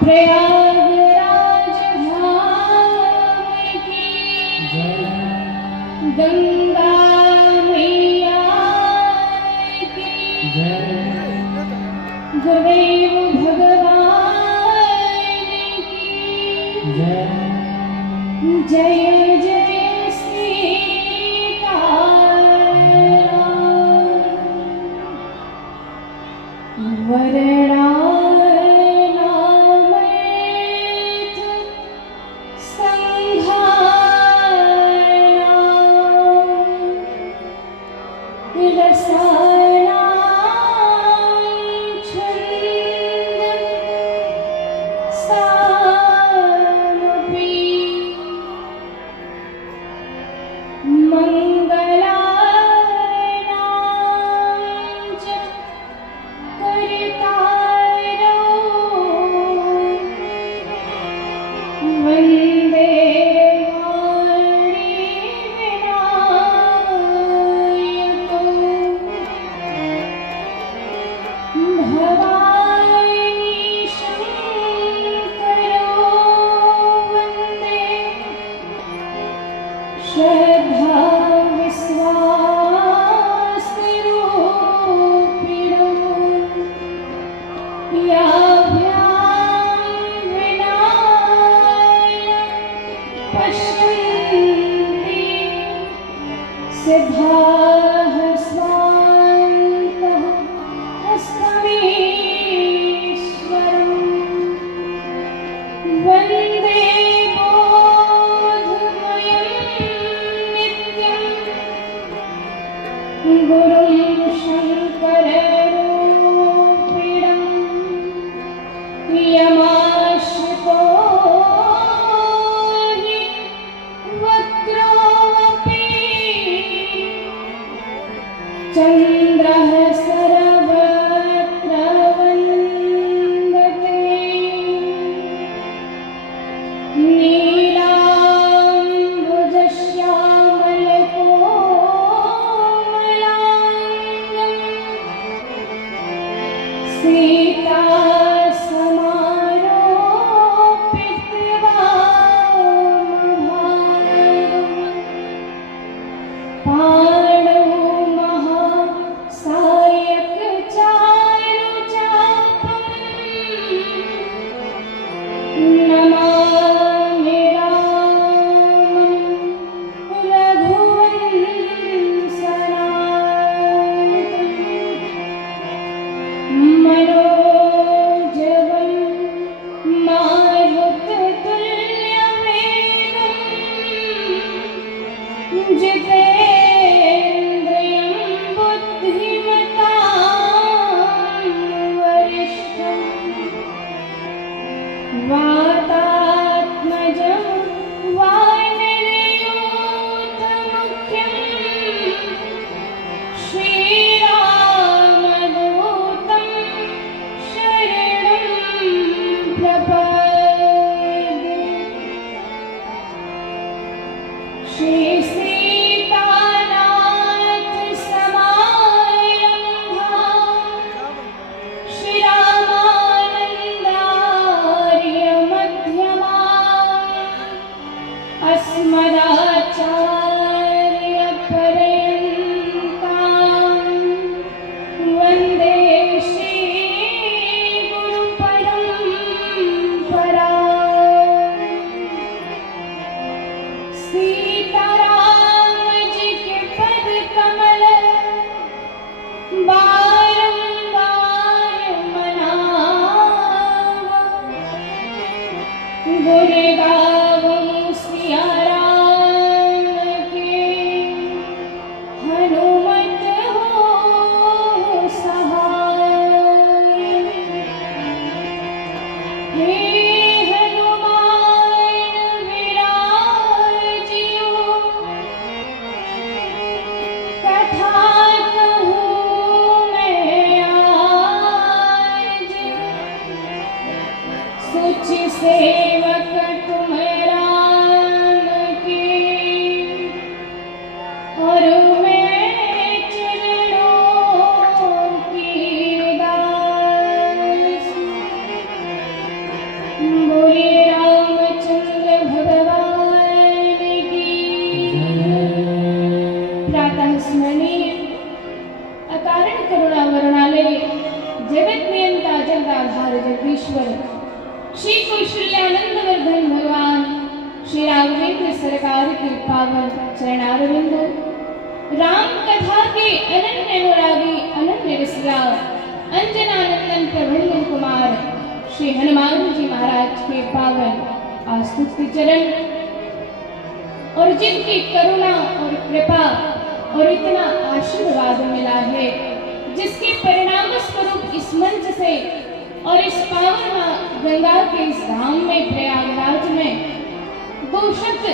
प्रयागराज धाम की गंगा मैया की गुरुदेव भगवान की जय जय सीताराम। वर्णानामेत संघानां रसानां छन्द सामपि मंगलानां च करतारो वन्दे वाणीविनायको भवानी शङ्करो वन्दे श्रद्धा विश्वासरूपिणो याभ्यां विना पश्यन्ति सिद्धाः स्वान्तः हस्तमीश्वरम् वन्दे बोधमयं नित्यं गुरुं शङ्कररूपिणं यमाश्रितो हि वक्रोऽपि चन्द्रः सर्वत्र वन्दते नीलाम्बुजश्यामलकोमलाङ्गं सीता पाणौ महासायकचारुचापं नमामि रामं रघुवंशनाथं मनोजवं मारुततुल्यवेगं जितेन्द्रियं बुद्धिमतां वरिष्ठं वातात्मजं वानरयूथमुख्यं श्रीरामदूतं शरणं प्रपद्ये। श्री सीतानाथ समारंभा श्रीरामानन्दार्य मध्यमा अस्मदाचार्यपर्यन्तां वन्दे श्रीगुरुपरम्पराम्। सीताराम जी के पद कमल बारंबार मनावो, गुण गावो सिया राम के, हनुमत हो सहाय। हे हनुमान विराजियो, कथा कहूँ मैं आज, सुच सेवक तुम राम के, और मैं चरणों की दास। स्मरणीय अकारण करुणा वरुणालय जगत नियंता जगदाधार जगदीश्वर श्री कौशल्यानंद वर्धन भगवान श्री राघवेंद्र सरकार के पावन चरणारविंद, राम कथा के अनन्य अनुरागी अनन्य रसिया अंजनानंदन प्रभंजन कुमार श्री हनुमान जी महाराज के पावन आस्तुति चरण, और जिनकी करुणा और कृपा और इतना आशीर्वाद मिला है, जिसके परिणाम स्वरूप इस मंच से और इस पावन मां गंगा के इस धाम में प्रयागराज में दो शब्द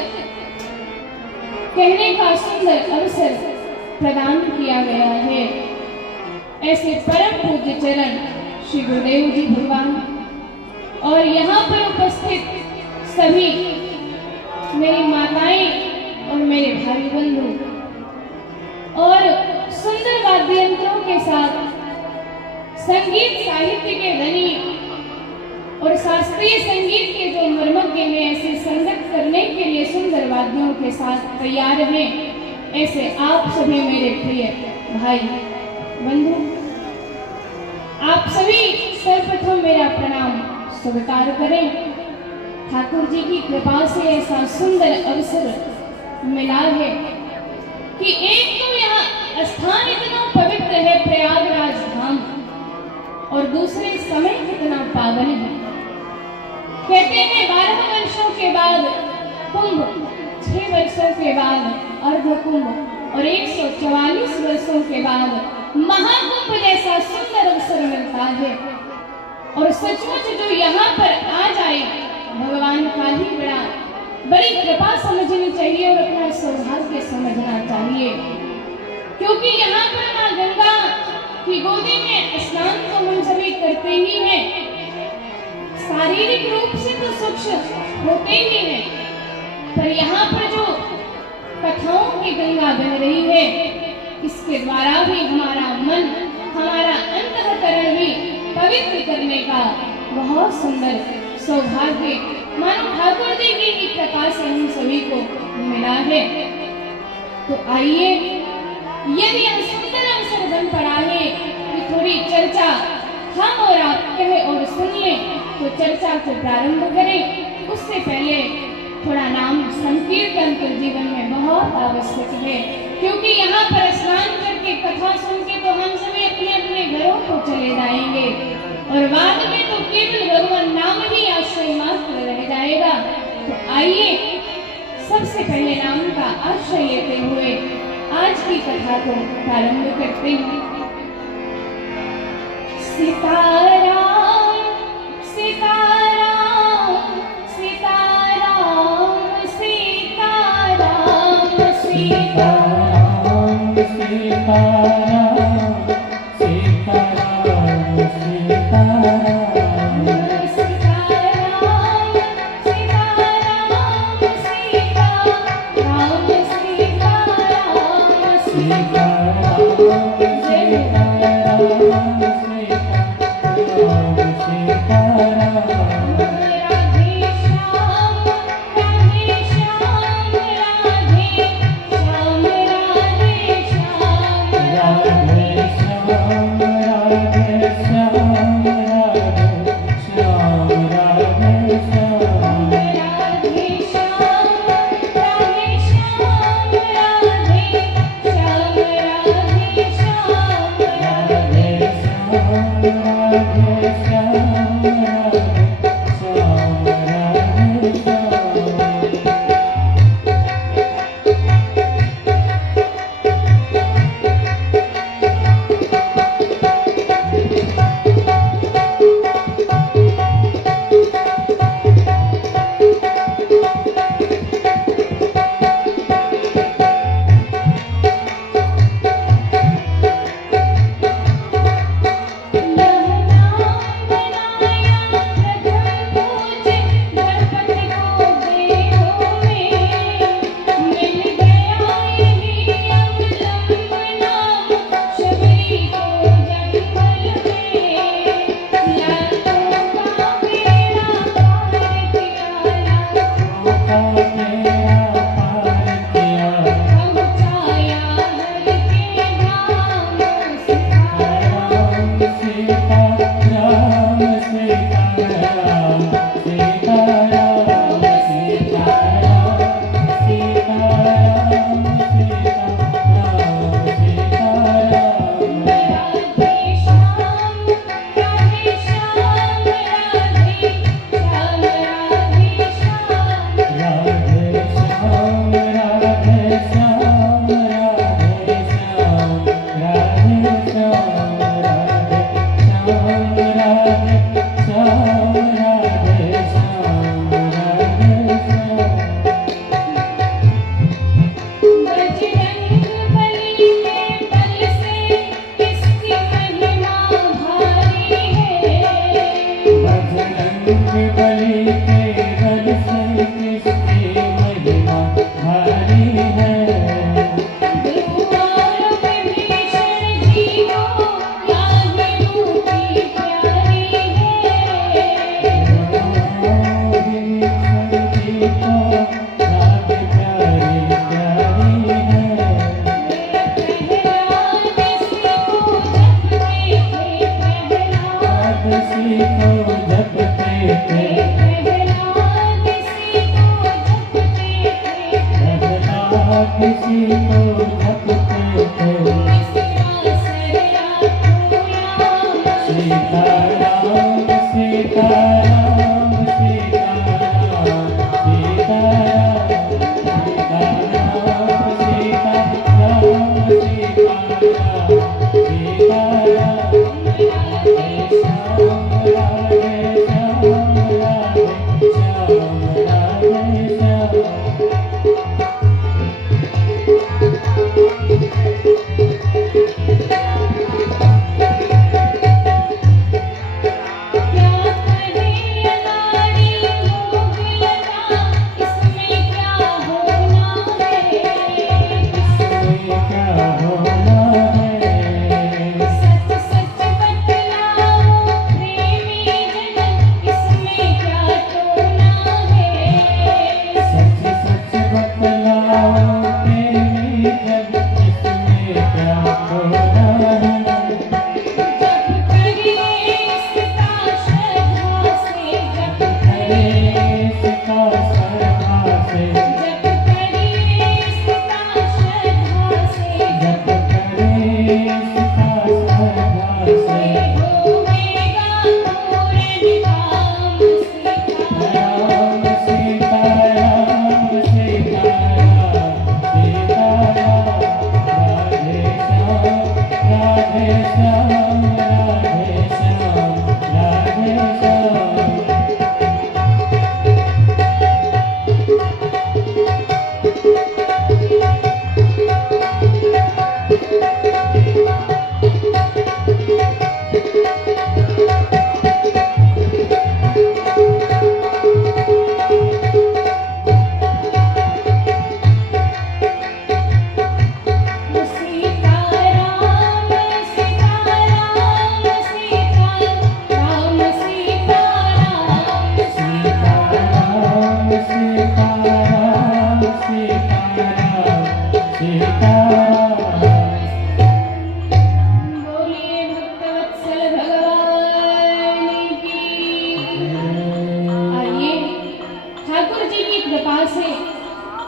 कहने का सुंदर अवसर प्रदान किया गया है। ऐसे परम पूज्य चरण श्री गुरुदेव जी भगवान और यहाँ पर उपस्थित सभी मेरी माताएं और मेरे भाई बंधु और सुंदर वाद्य यंत्रों के साथ संगीत साहित्य के धनी और शास्त्रीय संगीत के जो मर्मज्ञ हैं, ऐसे संगत करने के लिए सुंदर वाद्यों के साथ तैयार हैं, ऐसे आप सभी मेरे प्रिय भाई बंधु, आप सभी सर्वप्रथम मेरा प्रणाम स्वीकार करें। ठाकुर जी की कृपा से ऐसा सुंदर अवसर मिला है कि एक तो यह स्थान इतना पवित्र है प्रयागराज धाम, और दूसरे समय कितना पावन है। कहते हैं 12 वर्षों के बाद कुंभ, 6 वर्षों के बाद अर्ध कुंभ और 144 वर्षों के बाद महाकुंभ जैसा सुंदर अवसर मिलता है। और सचमुच जो यहाँ पर आ जाए, भगवान का ही बड़ी कृपा समझनी चाहिए और अपना सौभाग्य समझना चाहिए, क्योंकि यहाँ पर मां गंगा की गोदी में स्नान तो हम सभी करते ही हैं, शारीरिक रूप से तो स्वच्छ होते ही हैं, पर यहाँ पर जो कथाओं की गंगा बह रही है, इसके द्वारा भी हमारा मन, हमारा अंतःकरण भी पवित्र करने का बहुत सुंदर सौभाग्य मानो ठाकुर जी की ही कृपा से हम सभी को मिला है। तो आइए, यदि यह सुंदर अवसर बन पड़ा है कि थोड़ी चर्चा हम और आप कहे और सुन लें, तो चर्चा को प्रारंभ करें। उससे पहले थोड़ा नाम संकीर्तन तो जीवन में बहुत आवश्यक है, क्योंकि यहाँ पर स्नान करके कथा सुन के तो हम सभी अपने अपने घरों को चले जाएंगे और बाद में तो केवल भगवान नाम ही आश्रय मात्र रह जाएगा। तो आइए, सबसे पहले नाम का आश्रय लेते हुए आज की कथा को प्रारंभ करते हैं। सीताराम सीताराम सीताराम सीताराम सीताराम सीताराम सीताराम सीताराम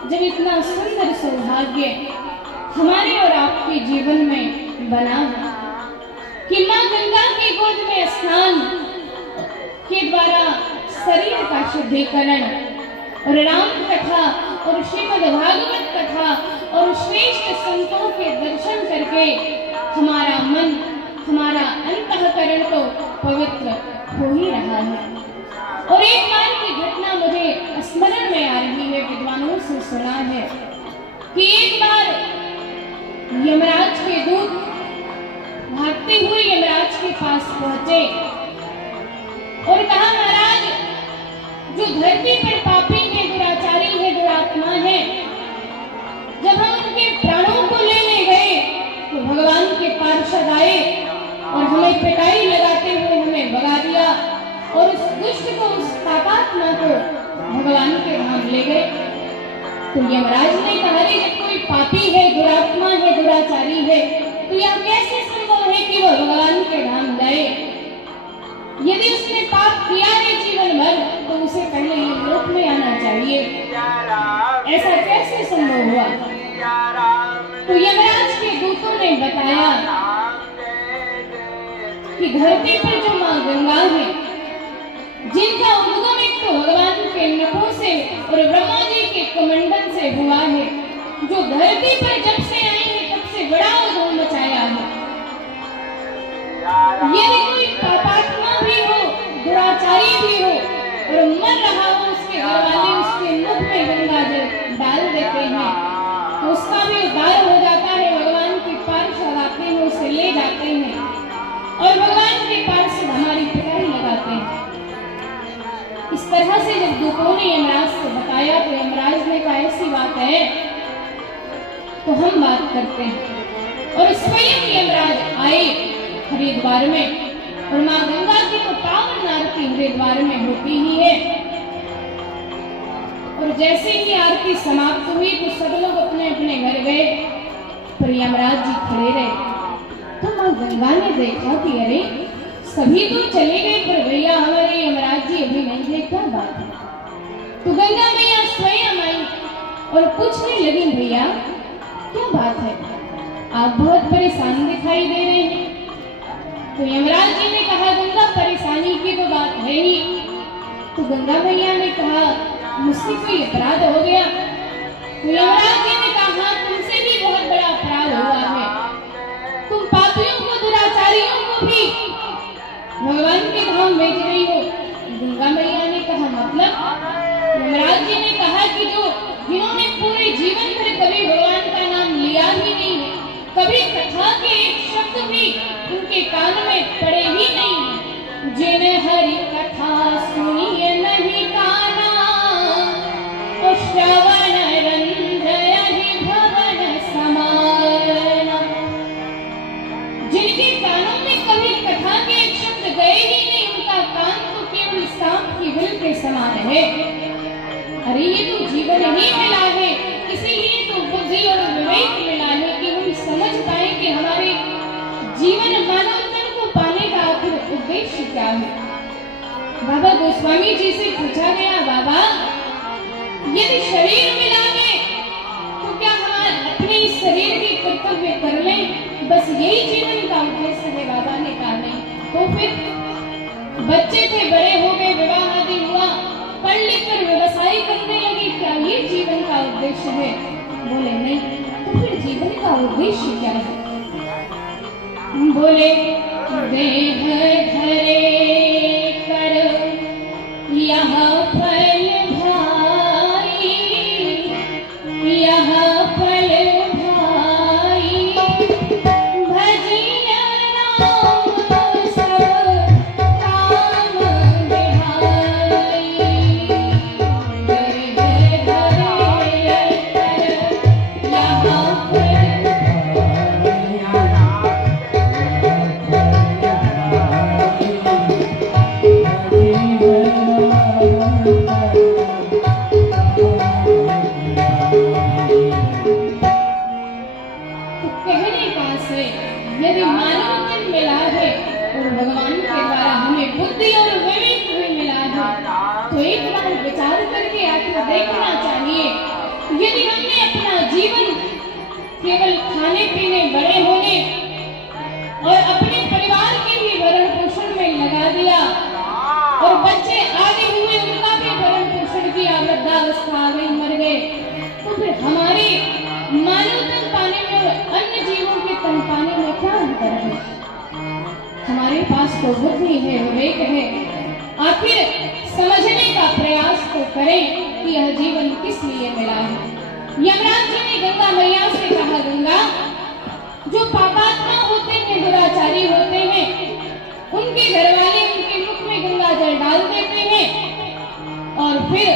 जब इतना सुंदर सौभाग्य हमारे और आपके जीवन में बना कि माँ गंगा की गोद में स्नान के द्वारा शरीर का शुद्धिकरण और राम कथा और श्रीमद् भागवत कथा और श्रेष्ठ संतों के दर्शन करके हमारा मन, हमारा अंतःकरण तो पवित्र हो ही रहा है। और एक बार की घटना मुझे स्मरण में आ रही है, विद्वानों से सुना है कि एक बार यमराज के दूत भागते हुए यमराज के पास पहुंचे और कहा, महाराज, जो धरती पर पापी है, दुराचारी है, दुरात्मा है, जब हम उनके प्राणों को लेने गए तो भगवान के पार्षद आए और हमें पिटाई लगाते हुए हमें भगा दिया और उस दुष्ट को, उस पापात्मा को भगवान के धाम ले गए। तो यमराज ने कहा, जब कोई पापी है, दुरात्मा है, दुराचारी है, तो यह कैसे संभव है कि वह भगवान के धाम जाए? यदि उसने पाप किया है जीवन भर तो उसे पहले यमलोक में आना चाहिए। ऐसा कैसे संभव हुआ? तो यमराज के दूतों ने बताया कि धरती पर जो माँ गंगा है, जिनका उद्गम एक तो भगवान के नखों से और ब्रह्मा जी के कमंडल से हुआ है, जो धरती पर जब से आई है तब से बड़ा उद्गम मचाया है। यदि कोई पापात्मा भी हो, दुराचारी भी हो और मर रहा हो, उसके घर वाले उसके मुख में गंगा जल डाल देते हैं तो उसका भी उद्धार हो जाता है। भगवान के पार्षद आते हैं, उसे ले जाते हैं और भगवान के पार्षद हमारी पिटाई लगाते हैं। इस तरह से जब दूतों ने यमराज से बताया तो यमराज ने कहा ऐसी बात है तो हम बात करते हैं। और स्वयं यमराज आए हरिद्वार में और मां गंगा की तो पावन आरती हरिद्वार में होती ही है। और जैसे ही आरती समाप्त हुई तो सब लोग अपने अपने घर गए, पर यमराज जी खड़े रहे। तो मां गंगा ने देखा कि अरे सभी तो चले गए पर भैया हमारे यमराज जी अभी नहीं गए, क्या बात है। तो गंगा मैया स्वयं आई और पूछने लगी भैया क्या बात है, आप बहुत परेशान दिखाई दे रहे हैं। तो यमराज जी ने कहा गंगा परेशानी की तो बात है ही। तो गंगा मैया ने कहा मुझसे कोई अपराध हो गया। तो यमराज जी ने कहा तुमसे भी बहुत बड़ा अपराध हुआ है, तुम पापियों को दुराचारियों को भी भगवान के धाम भेज रही हो। गंगा मैया ने कहा मतलब। यमराज जी ने कहा कि जिन्होंने पूरे जीवन भर कभी भगवान का नाम लिया ही नहीं है, कभी कथा के एक शब्द भी उनके कान में पड़े ही नहीं, जिन्हें हरि कथा सुनिए नहीं काना और श्रवण रंजय ही भवन समाना। जिनके कानों में कभी कथा के एक शब्द गए ही नहीं, उनका कान तो केवल सांप की बिल के समान है। अरे ये तो जीवन ही मिला है, इसीलिए तो बुद्धि और विवेक मिला है कि हम समझ पाए कि हमारे जीवन मानवतन को पाने का आखिर उद्देश्य क्या है। बाबा गोस्वामी जी से पूछा गया बाबा यदि शरीर मिला है तो क्या हम अपने इस शरीर के कर्तव्य कर लें, बस यही जीवन का उद्देश्य है। बाबा ने कहा नहीं। तो फिर बच्चे थे, बड़े हो गए, विवाह आदि हुआ, पढ़ लिख कर व्यवसाय करने लगे, क्या ये जीवन का उद्देश्य है? बोले नहीं। तो फिर जीवन का उद्देश्य क्या है? बोले देह धरे कर यह फल भाई, यह फल भाई भजिया राम सब काम बिहाई। देह धरे कर यह फल यदि मानव तन मिला है और भगवान के द्वारा हमें बुद्धि और विवेक भी मिला है, तो एक बार विचार करके आकर देखना चाहिए यदि हमने अपना जीवन केवल खाने पीने, बड़े होने और अपने परिवार के ही भरण पोषण में लगा दिया और बच्चे आगे हुए उनका भी भरण पोषण किया, वृद्धावस्था आ गई, मर गए, तो फिर हमारे मानव तन पाने में और अन्य जीवों के तन पाने में क्या अंतर है? हमारे पास तो बुद्धि है, विवेक है, आखिर समझने का प्रयास तो करें कि यह जीवन किस लिए मिला है। यमराज जी ने गंगा मैया से कहा गंगा जो पापात्मा होते हैं, दुराचारी होते हैं, उनके घर वाले उनके मुख में गंगा जल डाल देते हैं और फिर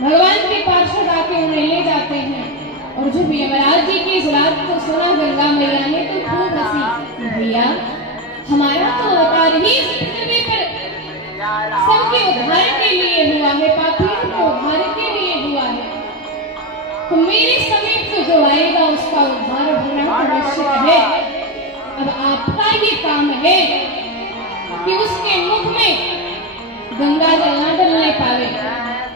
भगवान के पार्षद आके उन्हें ले जाते हैं। और जब यमराज जी की इस बात को सुना गंगा मैया ने तो खूब हंसी। भैया हमारा तो अवतार ही इस पृथ्वी पर सबके उद्धार के लिए हुआ है, पापियों के उद्धार के लिए हुआ है, तो मेरे समीप तो जो आएगा उसका उद्धार होना आवश्यक है। अब आपका ये काम है कि उसके मुख में गंगा जल न डलने पावे।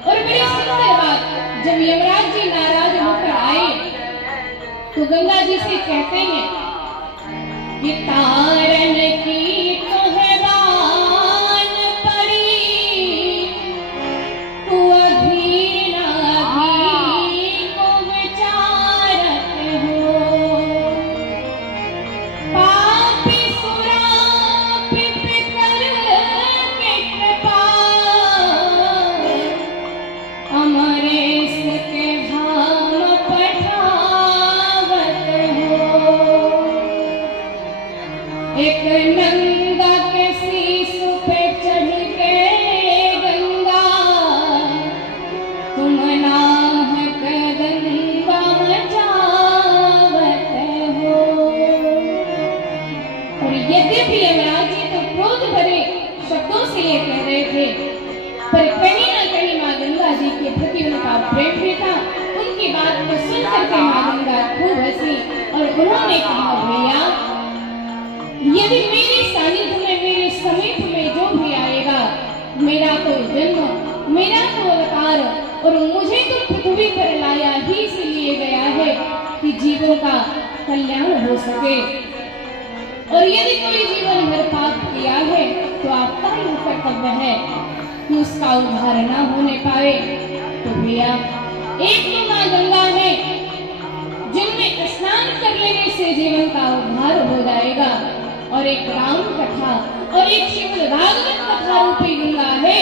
और बड़ी सुंदर बात, जब यमराज जी नाराज होकर आए तो गंगा जी से कहते हैं कि तारन की तो है बान पड़ी, तू अधीन अधी को विचारत हो, पापी सुरापी पितर के कृपा अमरेश के धाम पठावत हो। एक प्रति उनका प्रेम भी था। उनकी बात को सुन करके माँ गंगा खूब हंसी और उन्होंने कहा, भैया यदि मेरे सानिध्य में, मेरे समीप में जो भी आएगा, मेरा तो जन्म, मेरा तो अवतार, और मुझे तो पृथ्वी पर लाया ही इसलिए गया है कि जीवों का कल्याण हो सके। और यदि कोई जीवन भर पाप किया है तो आपका ही कर्तव्य है कि उसका उद्धार न होने पाए। तो भैया एक तो माँ गंगा है जिनमें स्नान कर लेने से जीवन का उद्धार हो जाएगा, और एक राम कथा और एक श्रीमद् भागवत कथा रूपी गंगा है।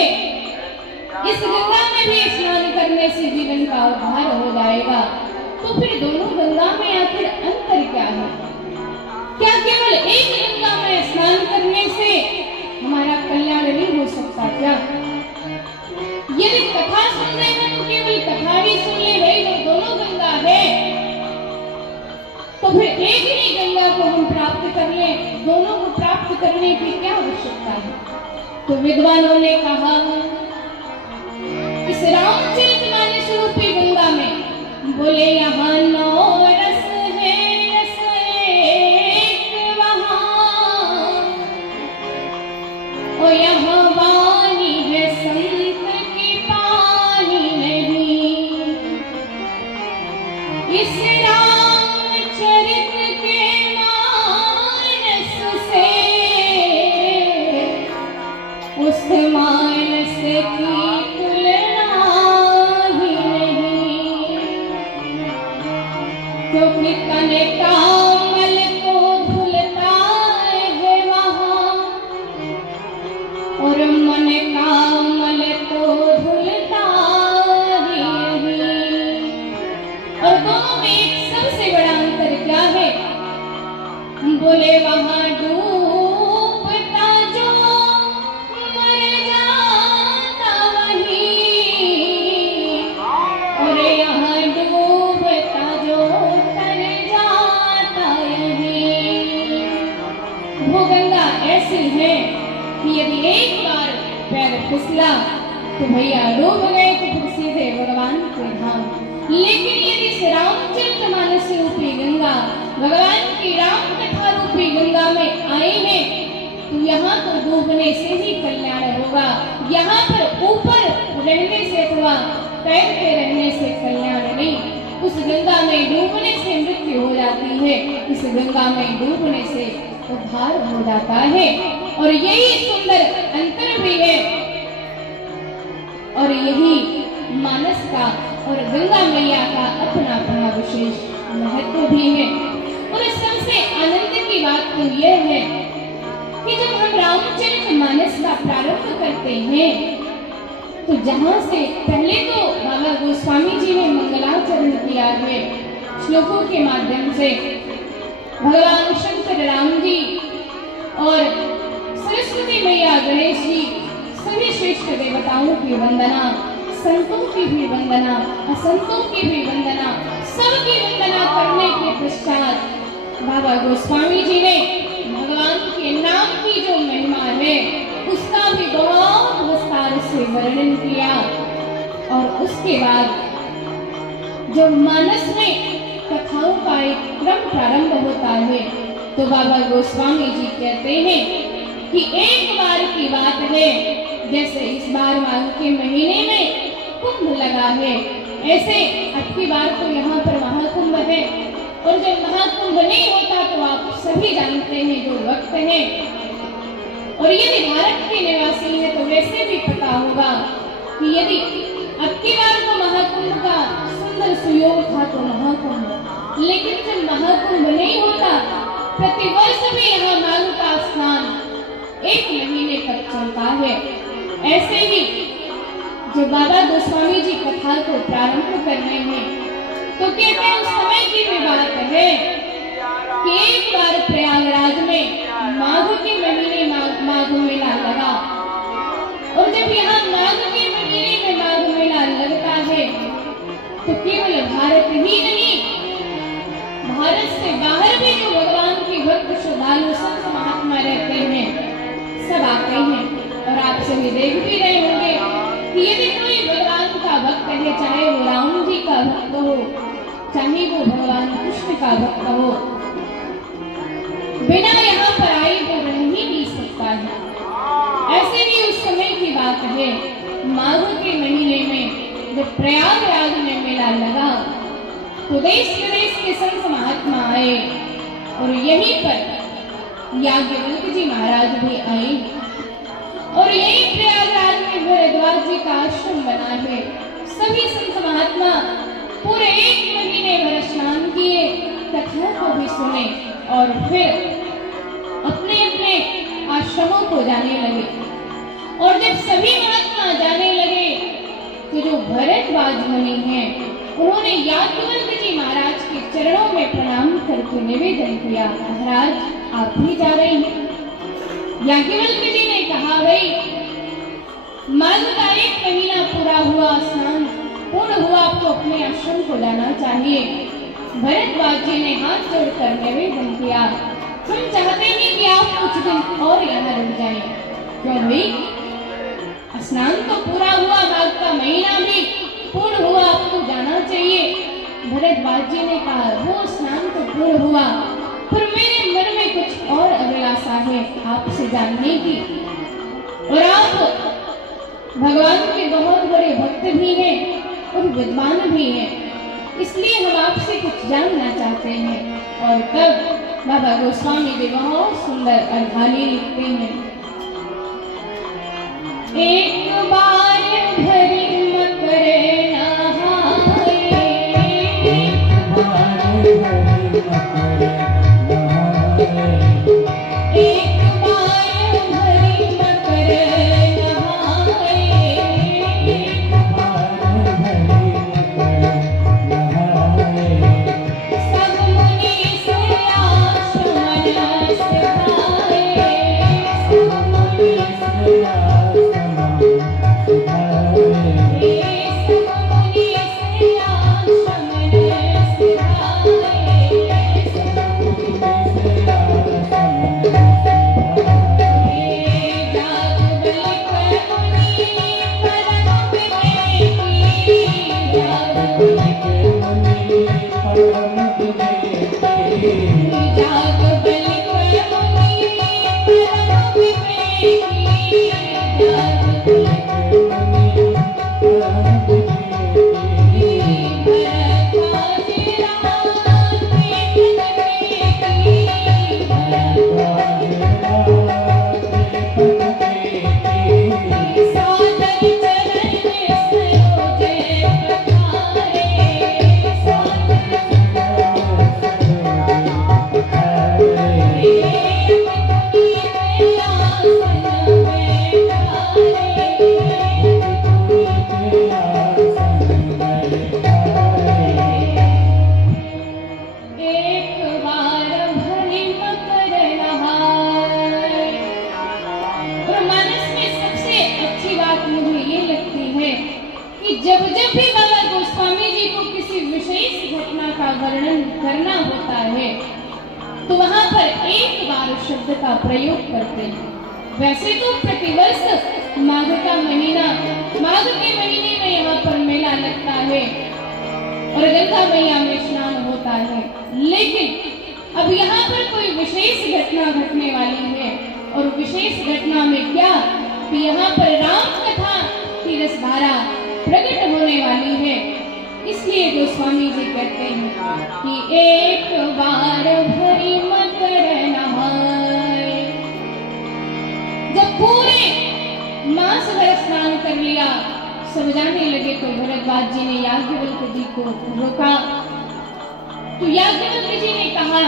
इस गंगा में भी स्नान करने से जीवन का उद्धार हो जाएगा। तो फिर दोनों गंगा में आखिर अंतर क्या है? क्या केवल एक गंगा में स्नान करने से हमारा कल्याण नहीं हो सकता क्या? यदि कथा सुन रहे हैं तो केवल कथा ही सुन ले, भाई जो दोनों गंगा है तो फिर एक ही गंगा को हम प्राप्त कर ले, दोनों को प्राप्त करने की क्या आवश्यकता है? तो विद्वानों ने कहा, इस रामचरितमानस रूपी गंगा में बोले यहाँ 9 रस है, रस एक वहाँ, और यहाँ वाणी है संत की पानी नहीं। इस रामचरित के मानस से उस मानस की तुलना ही नहीं, क्योंकि तने कामल को धुलता है वहाँ, और मन कामल को धुलता ही नहीं। और दोनों में एक सबसे बड़ा अंतर क्या है? बोले वहाँ डूबता जो मर जाता वहीं, और यहाँ डूबता जो तर जाता यहीं। वो गंगा ऐसी है कि यदि एक बार पैर फिसला तो भैया डूब गए, तो फिर सीधे भगवान के धाम। लेकिन यदि रामचरितमानस रूपी गंगा, भगवान की राम कथा रूपी गंगा में आए हैं तो यहाँ तो डूबने से ही कल्याण होगा। यहाँ पर ऊपर रहने से अथवा तैरते रहने से कल्याण नहीं। उस गंगा में डूबने से मृत्यु हो जाती है, इस गंगा में डूबने से उद्धार हो जाता है। और यही सुंदर अंतर भी है, और यही मानस का और गंगा मैया का अपना अपना विशेष महत्व भी है। और सबसे आनंद की बात तो यह है कि जब हम रामचरितमानस का प्रारंभ करते हैं तो जहाँ से पहले तो बाबा गोस्वामी जी ने मंगलाचरण किया है श्लोकों के माध्यम से। भगवान शंकर राम जी और सरस्वती मैया गणेश जी सभी श्रेष्ठ देवताओं की वंदना, संतों की भी वंदना, असंतों की भी वंदना, सबकी वंदना करने के पश्चात बाबा गोस्वामी जी ने भगवान के नाम की जो महिमा है उसका भी बहुत विस्तार से वर्णन किया। और उसके बाद जब मानस में कथाओं का एक क्रम प्रारंभ होता है तो बाबा गोस्वामी जी कहते हैं कि एक बार की बात है, जैसे इस बार माघ के महीने में कुंभ लगा है, ऐसे 8वीं बार तो यहाँ पर महाकुंभ है। और जब महाकुंभ नहीं होता तो आप सभी जानते हैं जो वक्त है, और यदि भारत के निवासी हैं तो वैसे भी पता होगा कि यदि 8वीं बार तो महाकुंभ का सुंदर सुयोग था तो महाकुंभ, लेकिन जब महाकुंभ नहीं होता प्रतिवर्ष भी यहाँ माघ का स्नान 1 महीने तक चलता है। ऐसे ही जब बाबा गोस्वामी जी कथा को प्रारंभ कर रहे हैं तो कहते हैं उस समय की भी बात है कि एक बार प्रयागराज में माघ के महीने माघ मेला लगा। और जब यहाँ माघ के महीने में माघ मेला लगता है तो केवल भारत ही नहीं, भारत से बाहर भी जो भगवान की भक्त श्रद्धालु संत महात्मा रहते हैं सब आते हैं। और आप सभी देख भी रहे होंगे कि यदि कोई भगवान का का भक्त है, चाहे वो राम जी का भक्त हो, चाहे वो भगवान कृष्ण का भक्त हो, बिना यहाँ पर आए वो रह ही नहीं सकता है। ऐसे ही उस समय की बात है, माघ के महीने में जब प्रयागराज में मेला लगा तो देश विदेश के संत महात्मा आए और यहीं पर याज्ञवल्क्य जी महाराज भी आए और यही प्रयागराज में भरद्वाज जी का आश्रम बना है। सभी संत महात्मा पूरे 1 महीने भर स्नान किए, कथा को भी सुने और फिर अपने अपने आश्रमों को जाने लगे। और जब सभी महात्मा जाने लगे तो जो भरद्वाज मुनि हैं उन्होंने याज्ञवल्क्य जी महाराज के चरणों में प्रणाम करके निवेदन किया, महाराज आप भी जा रहे हैं। याज्ञवल्क्य जी ने कहा, भाई माघ का 1 महीना पूरा हुआ, स्नान पूर्ण हुआ, आपको अपने आश्रम को जाना चाहिए। भरद्वाज जी ने हाथ जोड़कर निवेदन किया, हम चाहते हैं कि आप कुछ दिन और यहाँ रुक जाएं। क्यों भाई, स्नान तो पूरा हुआ, माघ का महीना भी पूर्ण हुआ, आपको जाना चाहिए। भरद्वाज जी ने कहा, वो स्नान तो पूर्ण हुआ पर मेरे मन में कुछ और अभिलाषा है आपसे जानने की, और आप भगवान के बहुत बड़े भक्त भी हैं और विद्वान भी हैं, इसलिए हम आपसे कुछ जानना चाहते हैं। और तब बाबा गोस्वामी जी बहुत सुंदर अर्धाली लिखते हैं, एक बार भरी मकर नहाए, एक बार भरी मकर नहाए, एक बार भरी मकर नहाए, एक बार भरी मकर नहाए, सब मुनि से आचमन सिखाए, सब मुनि से तो वहां पर एक बार शब्द का प्रयोग करते हैं। वैसे तो प्रतिवर्ष माघ का महीना, माघ के महीने में यहाँ पर मेला लगता है और गंगा मैया में स्नान होता है, लेकिन अब यहाँ पर कोई विशेष घटना घटने वाली है। और विशेष घटना में क्या कि यहाँ पर राम कथा की रसधारा प्रकट होने वाली है। इसलिए गोस्वामी जी कहते हैं कि एक बार भरी मकर नहाए। जब पूरे मास भर स्नान कर लिया, सब जाने लगे तो भरद्वाज जी ने याज्ञवल्क्य जी को रोका। तो याज्ञवल्क्य जी ने कहा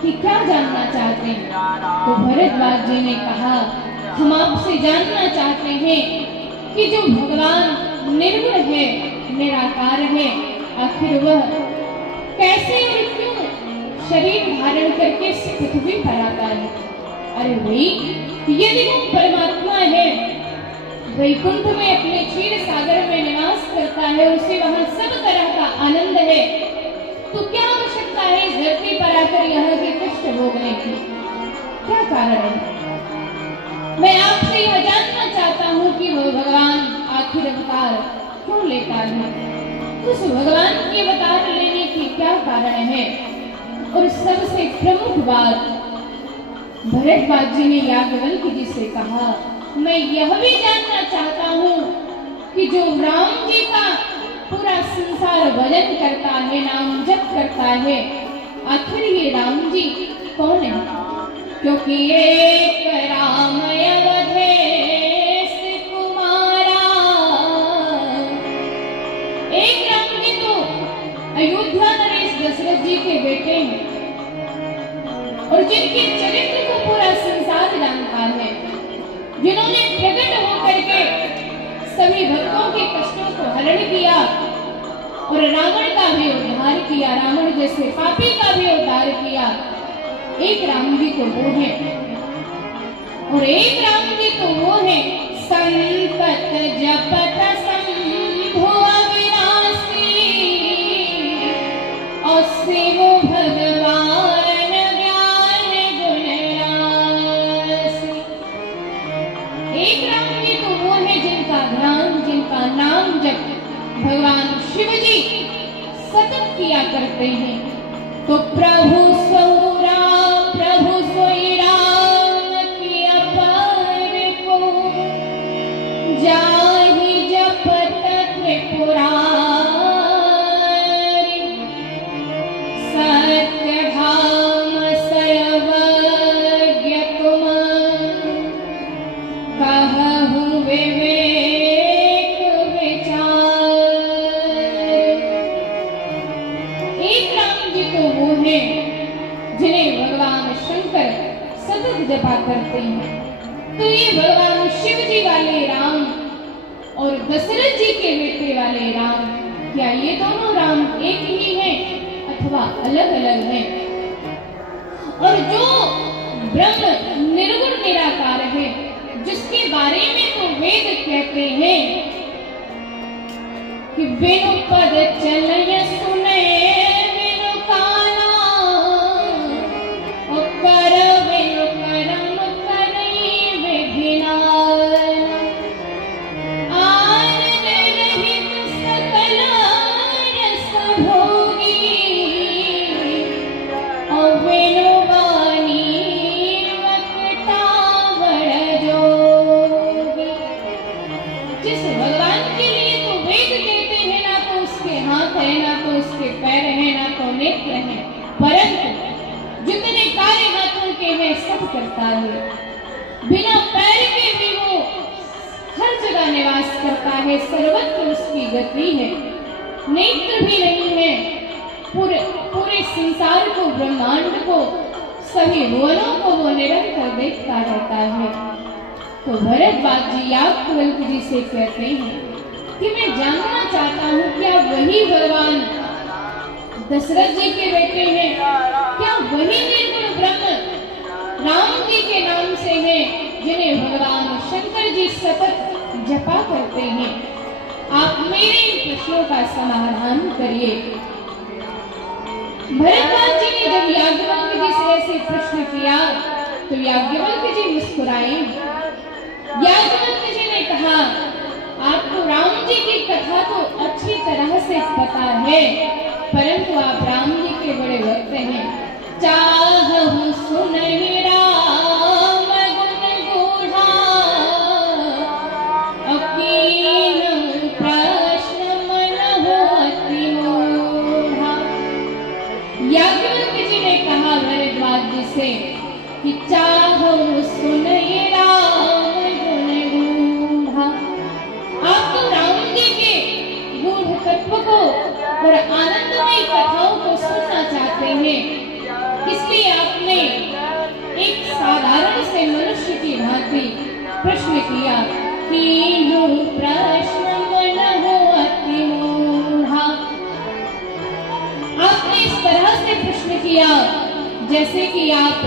कि क्या जानना चाहते हैं? तो भरद्वाज जी ने कहा, हम आपसे जानना चाहते हैं कि जो भगवान निर्गुण है, निराकार है, आखिर वह कैसे और क्यों शरीर धारण करके पृथ्वी पर आता है? अरे भाई, यदि वो परमात्मा है, वैकुंठ में अपने क्षीर सागर में निवास करता है, उसे वहां सब तरह का आनंद है, तो क्या आवश्यकता है इस धरती पर आकर यहाँ के कष्ट भोगने की? क्या कारण है? मैं आपसे यह जानना चाहता हूँ कि वह भगवान आखिर अवतार क्यों लेता है, उस भगवान के अवतार लेने की क्या कारण है? और सबसे प्रमुख बात, भरद्वाज जी ने याज्ञवल्क्य जी से कहा, मैं यह भी जानना चाहता हूँ कि जो राम जी का पूरा संसार भजन करता है, नाम जप करता है, आखिर ये राम जी कौन है? क्योंकि एक राम अवधेश कुमारा, एक राम जी तो अयोध्या नरेश दशरथ जी के बेटे हैं और जिनके चरित्र को पूरा संसार जानता है, जिन्होंने प्रकट होकर के सभी भक्तों के कष्टों को हरण किया और रावण का भी उद्धार किया, रावण जैसे पापी का भी उद्धार किया। एक राम जी तो वो है, और एक राम जी तो वो है संतत जपत शंभु अविनाशी और शिव भगवान ज्ञान गुण राशि। एक राम जी तो वो है जिनका ध्यान, जिनका नाम जप भगवान शिव जी सतत किया करते हैं। तो प्रभु स्वयं राम, प्रभु स्वयं राम की अपार को जाहि जपत त्रिपुरारी, सत्य धाम सर्वज्ञ तुम कहहु विवेक विचार। एक राम जी तो वो है जिन्हें भगवान शंकर सतत जपा करते हैं। तो ये भगवान शिव जी वाले राम और दशरथ जी के बेटे वाले राम, क्या ये दोनों राम एक ही हैं अथवा अलग अलग हैं? और जो ब्रह्म निर्गुण निराकार है, जिसके बारे में तो वेद कहते हैं कि बिनु पद चलय सुने बिनु काना, और कर बिनु करम करई विधिनान, आनंद रहित सकल रस भोगी, और बिनु वाणी वक्ता बड़ जोगी। जिस भगवान के लिए तो वेद कहते हैं, ना तो उसके हाथ है, ना तो उसके पैर है, ना तो नेत्र है, परंतु जितने कार्य हाथों के हैं सब करता है। बिना पैर के भी वो हर जगह निवास करता है, सर्वत्र उसकी गति है। नेत्र भी नहीं है, पूरे संसार को, ब्रह्मांड को, सभी भुवनों को वो निरंतर देखता रहता है। तो भरद्वाज जी याज्ञवल्क्य जी से कहते हैं कि मैं जानना चाहता हूँ, क्या वही भगवान दशरथ जी के बेटे हैं? क्या वही निर्गुण ब्रह्म राम जी के नाम से हैं, जिन्हें भगवान शंकर जी सतत जपा करते हैं? आप मेरे इन प्रश्नों का समाधान करिए। भरद्वाज जी ने जब याज्ञवल्क्य जी से ऐसे प्रश्न किया तो याज्ञवल्क्य जी मुस्कुराए। याज्ञवल्क्य जी ने कहा, आपको राम जी की कथा तो अच्छी तरह से पता है, परंतु आप राम जी के बड़े भक्त हैं। चाहहु सुनहि राम गुण गूढ़ा, अकीन प्रश्न मनहु अति मूढ़ा। याज्ञवल्क्य जी ने कहा भरद्वाज जी से कि चाहहु सुनहि राम गुण गूढ़ा, आप तो राम जी के गूढ़ तत्व को और आनंदमय कथाओं को सुनना चाहते हैं, इसलिए आपने एक साधारण से मनुष्य की भांति प्रश्न किया कि प्रश्न मनहु अति मूढ़ा। आपने इस तरह से प्रश्न किया जैसे कि आप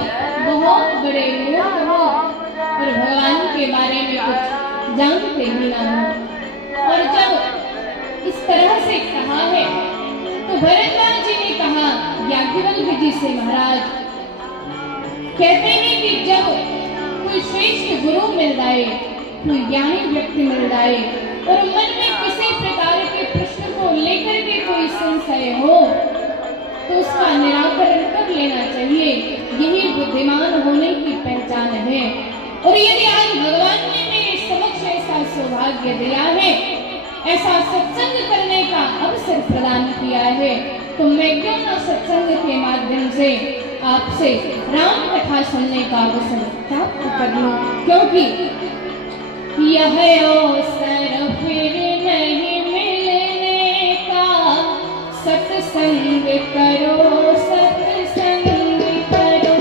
बहुत बड़े मूर्ख हो और भगवान के बारे में कुछ जानते ही ना हो। और जब इस तरह से कहा है तो भरद्वाज जी ने कहा याज्ञवल्क्य जी से, महाराज कहते हैं कि जब कोई श्रेष्ठ गुरु मिल जाए, कोई ज्ञानी व्यक्ति मिल जाए और मन में किसी प्रकार के संशय हो तो उसका निराकरण कर लेना चाहिए। यही बुद्धिमान होने की पहचान है। और यदि आज भगवान ने मेरे समक्ष ऐसा सौभाग्य दिया है, ऐसा सत्संग करने का अवसर प्रदान किया है, तो मैं क्यों न सत्संग के माध्यम से आपसे राम कथा सुनने का अवसर प्राप्त कर लूं, क्योंकि यह अवसर फिर नहीं मिलने का। सत्संग करो सत्संग करो,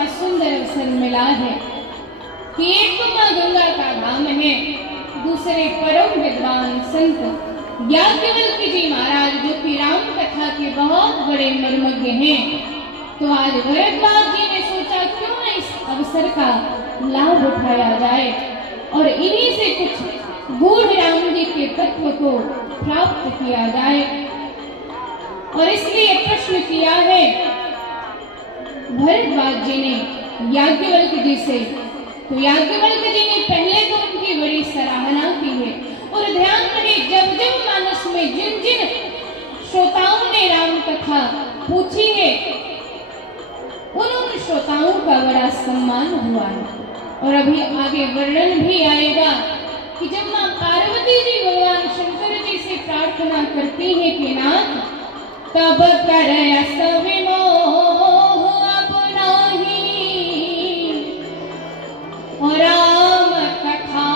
ऐसा सुंदर अवसर मिला है कि एक तो मां गंगा का धाम है, दूसरे परम विद्वान संत याज्ञवल्क्य जी महाराज जो कि राम कथा के बहुत बड़े मर्मज्ञ हैं। तो आज भरद्वाज जी ने सोचा क्यों न इस अवसर का लाभ उठाया जाए और इन्हीं से कुछ गूढ़ राम जी के तत्व को प्राप्त किया जाए। और इसलिए प्रश्न किया है भरद्वाज जी ने याज्ञवल्क्य जी से। तो याज्ञवल्क्य जी ने पहले तो उनकी बड़ी सराहना की है। और ध्यान रहे, जब जब मानस में जिन जिन श्रोताओं ने राम कथा पूछी है उन श्रोताओं का बड़ा सम्मान हुआ है। और अभी आगे वर्णन भी आएगा कि जब मां पार्वती जी भगवान शंकर जी से प्रार्थना करती है कि नाथ तब कर विमोह अपनाही और राम कथा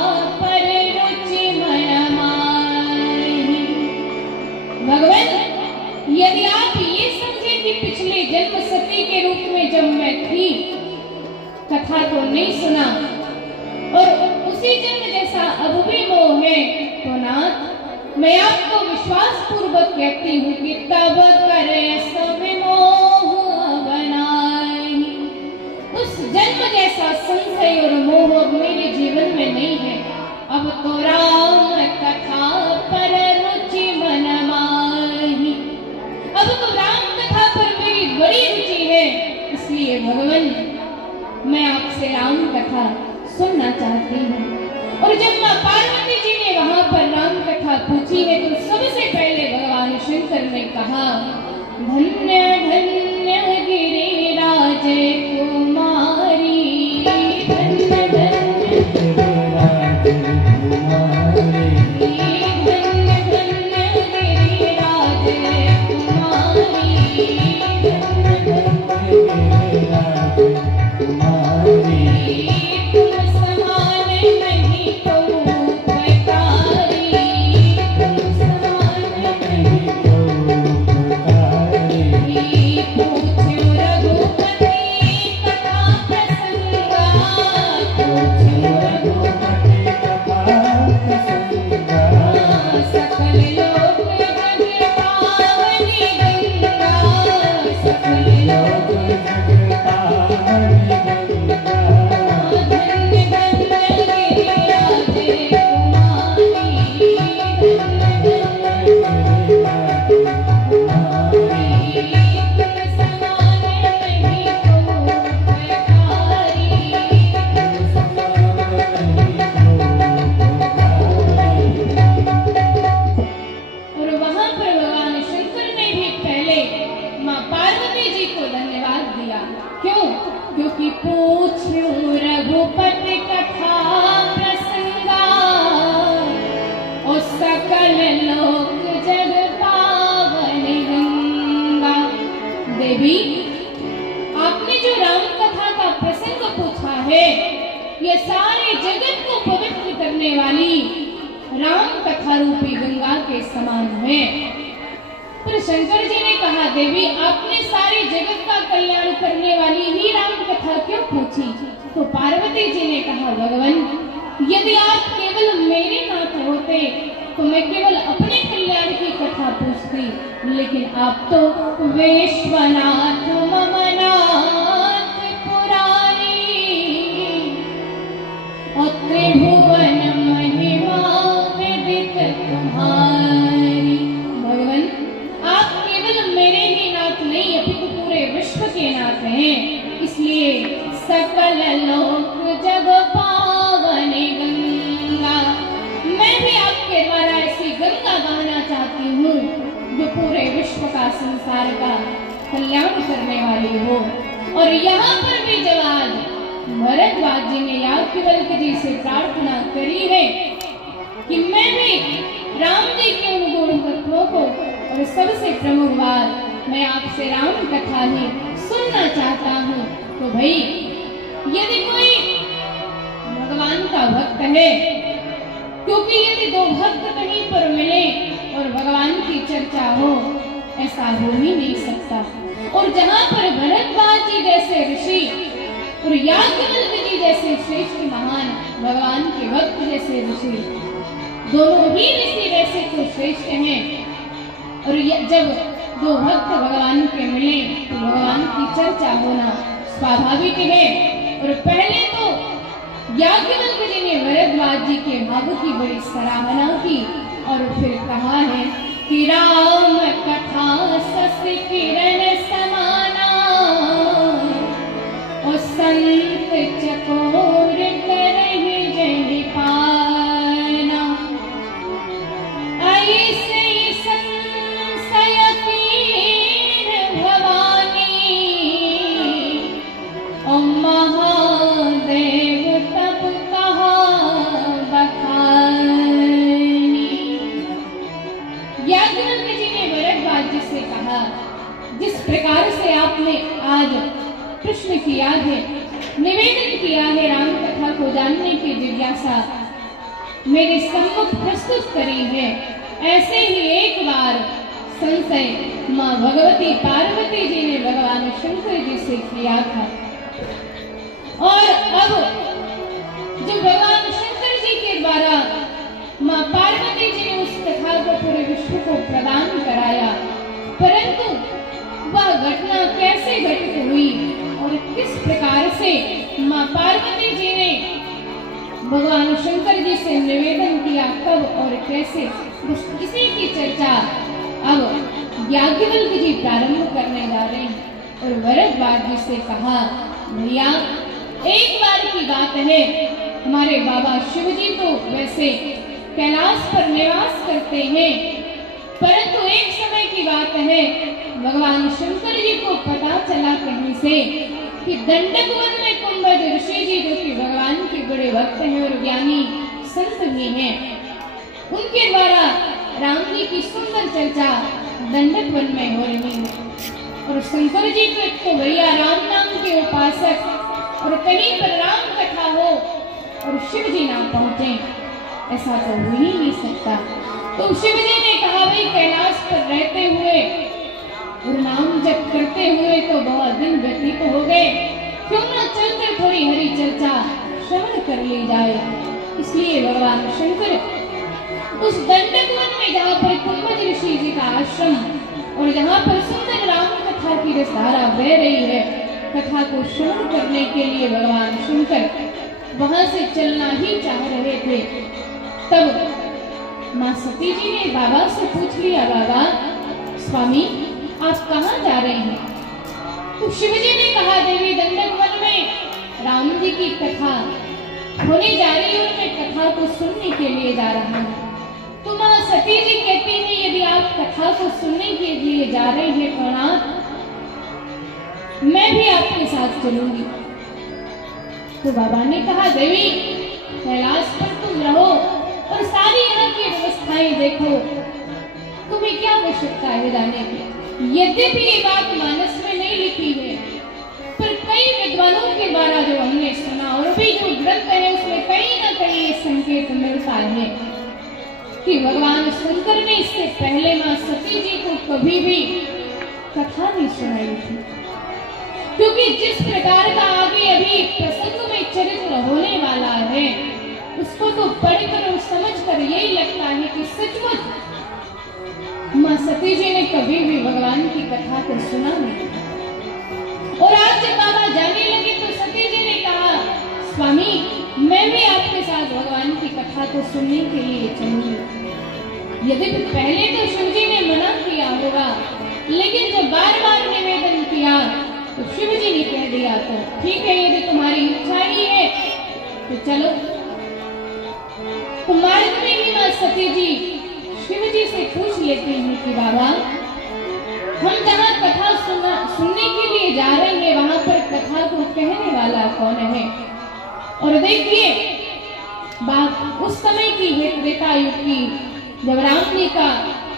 पर रुचि मन माही। भगवान, यदि आप ये समझे कि पिछले जन्म सती के रूप में जब मैं थी कथा को नहीं सुना और उसी जन्म जैसा अब भी मोह है, तो नाथ मैं आपको विश्वास पूर्वक कहती हूँ कि तब करे सब मोह बनाई। उस जन्म जैसा संशय और मोह अब मेरे जीवन में नहीं है। अब तो राम कथा पर रुचि मन माही। अब तो राम कथा पर मेरी बड़ी रुचि है। इसलिए भगवान, मैं आपसे राम कथा सुनना चाहती हूँ। और जब मां पार्वती जी ने वहां पर राम कथा पूछी है तो सबसे पहले भगवान शंकर ने कहा, धन्य धन्य गिरिराज कुमारी, धन्य धन्य गिरिराज कुमारी, धन्य धन्य गिरिराज कुमारी, धन्य धन्य गिरिराज कुमारी। क्योंकि पूछूं रघुपति कथा प्रसंगा और सकल लोक जग पावन गंगा। देवी, आपने जो राम कथा का प्रसंग पूछा है ये सारे जगत को पवित्र करने वाली राम कथा रूपी गंगा के समान है। पर शंकर जी ने कहा, देवी आपने सारे जगत का कल्याण करने वाली ही राम कथा क्यों पूछी? तो पार्वती जी ने कहा, भगवान यदि आप केवल मेरे नाथ होते तो मैं केवल अपने कल्याण की कथा पूछती, लेकिन आप तो विश्वनाथ ममनाथ पुरारी और त्रिभुवन महिमा विदित तुम्हारी। भगवान आप केवल मेरे ही नाथ नहीं अपितु पूरे विश्व के नाथ हैं। इसलिए सकल लोक जग पावन गंगा, मैं भी आपके द्वारा ऐसी गंगा गाना चाहती हूँ जो पूरे विश्व का संसार का कल्याण करने वाली हो। और यहाँ पर भी जब आज भरद्वाज जी ने याज्ञवल्क्य जी से प्रार्थना करी है कि मैं भी राम जी के उन गुण तत्वों को और सबसे प्रमुख बात मैं आपसे राम कथा ही सुनना चाहता हूँ, तो भाई यदि कोई भगवान का भक्त है, क्योंकि यदि दो भक्त कहीं पर मिले और भगवान की चर्चा हो ऐसा हो ही नहीं सकता। और जहाँ पर भरद्वाज जी जैसे ऋषि और याज्ञवल्क्य जी जैसे श्रेष्ठ महान भगवान के भक्त जैसे ऋषि, दोनों ही ऋषि वैसे तो श्रेष्ठ हैं। और जब दो भक्त भगवान के मिले तो भगवान की चर्चा होना स्वाभाविक है। और पहले तो याज्ञवल्क्य जी ने भरद्वाज जी के भाव की बड़ी सराहना की और फिर कहा है कि राम कथा सस किरण समाना और संत चकोर करहि जहि पाना, ऐसे संशय कीन भवानी और महादेव तब कहा बखानी। याज्ञवल्क्य जी ने भरद्वाज जी से कहा, जिस प्रकार से आपने आज प्रश्न किया है, निवेदन किया है, राम कथा को जानने की जिज्ञासा मेरे सम्मुख प्रस्तुत करी है, ऐसे ही एक बार संशय माँ भगवती पार्वती जी ने भगवान शंकर जी से किया था। और अब जो भगवान शंकर जी के द्वारा माँ पार्वती जी ने उस कथा को पूरे विश्व को प्रदान कराया, परंतु वह घटना कैसे घटित हुई और किस प्रकार से माँ पार्वती जी ने भगवान शंकर जी से निवेदन किया, कब और कैसे, इसी की चर्चा अब याज्ञवल्क्य जी प्रारंभ करने जा रहे हैं। और भरद्वाज जी से कहा, भैया एक बार की बात है, हमारे बाबा शिव जी तो वैसे कैलाश पर निवास करते हैं, परंतु एक समय की बात है, भगवान शंकर जी को पता चला कहीं से कि दंडक वन में कुंभज ऋषि जी, जो कि भगवान के बड़े भक्त हैं और ज्ञानी संत भी हैं, उनके द्वारा राम जी की सुंदर चर्चा दंडक वन में हो रही है। और शंकर जी को एक तो भैया राम नाम के उपासक, और कहीं पर राम कथा हो और शिव जी ना पहुंचे, ऐसा तो हो ही नहीं सकता। तो शिव जी ने कहा, भाई कैलाश पर रहते हुए और नाम जप करते हुए तो बहुत दिन व्यतीत हो गए, क्यों ना चलकर थोड़ी हरि चर्चा श्रवण कर ली जाए। इसलिए भगवान शंकर उस दंडक वन में, जहाँ पर कुंभज ऋषि जी का आश्रम और जहाँ पर सुंदर राम कथा की रसधारा बह रही है, कथा को श्रवण करने के लिए भगवान शंकर वहां से चलना ही चाह रहे थे। तब माँ सती जी ने बाबा से पूछ लिया, बाबा स्वामी आप कहाँ जा रहे हैं? तो शिव जी ने कहा, देवी दंडक वन में राम जी की कथा होने जा रही है और मैं कथा को सुनने के लिए जा रहा हूँ। तो माँ सती जी कहती हैं, यदि आप कथा को सुनने के लिए जा रहे हैं तो ना मैं भी आपके साथ चलूंगी। तो बाबा ने कहा, देवी कैलाश पर तुम रहो और सारी यहाँ की व्यवस्थाएं देखो, तुम्हें क्या आवश्यकता है जाने की। यद्यपि ये बात मानस में नहीं लिखी है, पर कई विद्वानों के द्वारा जो हमने सुना और भी जो ग्रंथ है उसमें कहीं ना कहीं संकेत मिलता है कि भगवान शंकर ने इससे पहले माँ सती जी को कभी भी कथा नहीं सुनाई थी, क्योंकि जिस प्रकार का आगे अभी प्रसंग में चरित्र होने वाला है, उसको तो पढ़कर और समझकर यही लगता है कि सचमुच माँ सती जी ने कभी भी भगवान की कथा को सुना नहीं। और आज जब बाबा जाने लगे तो सती जी ने कहा, स्वामी मैं भी आपके साथ भगवान की कथा को सुनने के लिए चलूंगी। यदि पहले तो शिव जी ने मना किया होगा, लेकिन जब बार बार निवेदन किया तो शिव जी ने कह दिया, तो ठीक है, यदि तुम्हारी इच्छा ही है तो चलो। तो मार्ग में ही माँ सती जी शिव जी से पूछ लेती हैं कि बाबा हम जहाँ कथा सुनने के लिए जा रहे हैं, वहां पर कथा को कहने वाला कौन है? और देखिए बात उस समय की है, त्रेता युग की, जब राम जी का